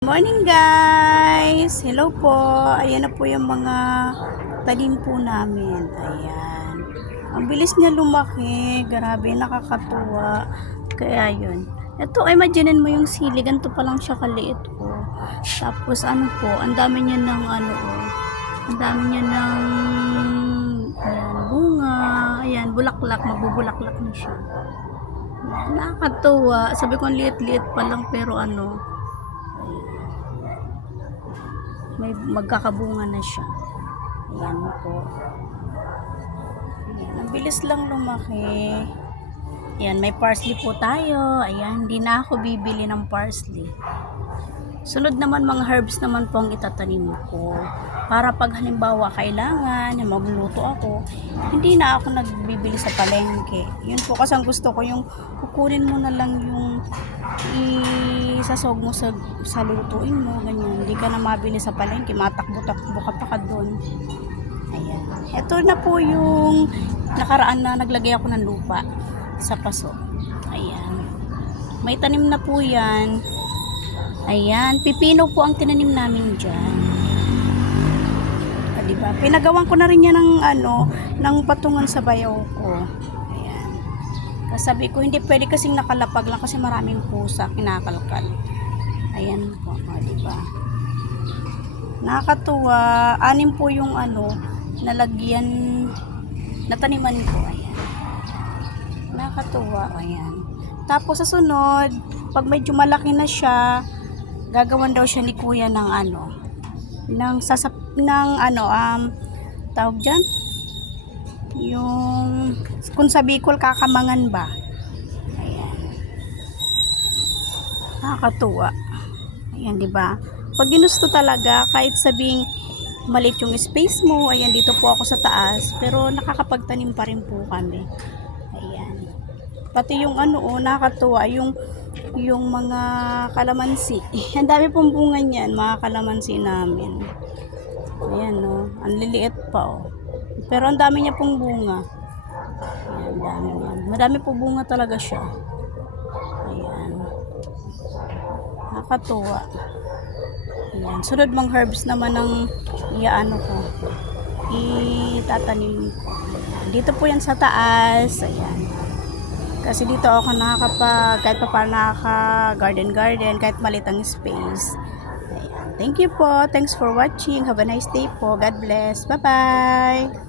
Morning guys! Hello po! Ayan na po yung mga tanim po namin. Ayan. Ang bilis niya lumaki. Grabe, nakakatuwa. Kaya yun. Ito, imagine mo yung sili. Ganito pa lang siya kaliit po. Tapos ano po, ang dami niya ng ang dami niya ng ayan, bunga. Ayan, bulaklak. Magbubulaklak na siya. Nakakatuwa. Sabi ko, liit-liit pa lang pero may magkakabunga na siya. Ayan po. Ayan, ang bilis lang lumaki. Ayan, may parsley po tayo. Ayan, hindi na ako bibili ng parsley. Sunod naman mga herbs naman po ang itatanim ko. Para pag halimbawa kailangan na magluto ako, hindi na ako nagbibili sa palengke. Yun po kasi ang gusto ko, yung kukunin mo na lang yung isasog mo sa lutuin mo, ganyan. Hindi ka na mabili sa palengke, matakbo-takbo ka pa doon. Ayan. Ito na po yung nakaraan na naglagay ako ng lupa sa paso. Ayan. May tanim na po yan. Ayan, pipino po ang tinanim namin dyan. Diba? Pinagawan ko na rin yan ng patungan sa bayaw ko. Ayan. Sabi ko, hindi pwede kasing nakalapag lang kasi maraming pusa, kinakalkal. Ayan po, diba? Nakakatuwa. 6 po yung nalagyan, nataniman ko. Ayan. Nakakatuwa. Ayan. Tapos sa sunod, pag medyo malaki na siya, gagawan daw siya ni kuya ng tawag dyan, yung kung sa Bicol kakamangan ba. Ayan, nakakatuwa. Ayan, diba, pag ginusto talaga, kahit sabing maliit yung space mo, ayan, dito po ako sa taas, pero nakakapagtanim pa rin po kami. Ayan, pati yung nakakatuwa yung mga kalamansi. Ang dami pong bunga niyan, mga kalamansi namin. Ayan, ang liliit pa, pero ang dami niya pong bunga. Ayan, dami niyan. Madami po bunga talaga siya. Ayan, nakakatuwa. Ayan, sunod mga herbs naman ang itatanim ko. Dito po yan sa taas. Ayan, kasi dito ako kahit pa paano garden kahit maliit ang space. Ayan. Thank you po. Thanks for watching. Have a nice day po. God bless. Bye-bye.